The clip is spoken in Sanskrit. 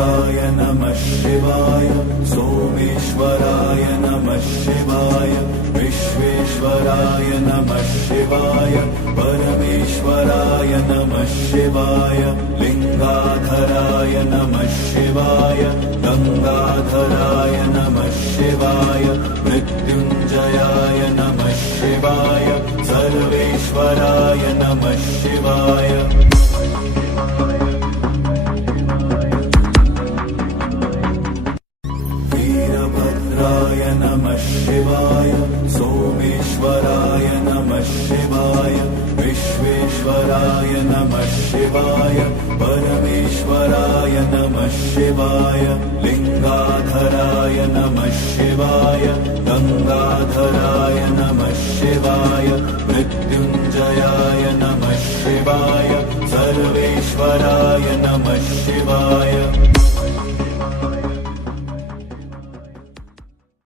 वीरभद्राय नमः शिवाय सोमेश्वराय नमः शिवाय विश्वेश्वराय नमः शिवाय परमेश्वराय नमः शिवाय लिंगाधराय नमः शिवाय गंगाधराय नमः शिवाय मृत्युंजयाय नमः शिवाय सर्वेश्वराय नमः शिवाय वीरभद्राय नमः शिवाय सोमेश्वराय नमः शिवाय विश्वेश्वराय नमः शिवाय परमेश्वराय नमः शिवाय लिंगाधराय नमः शिवाय गंगाधराय नमः शिवाय मृत्युंजयाय नमः शिवाय सर्वेश्वराय नमः शिवाय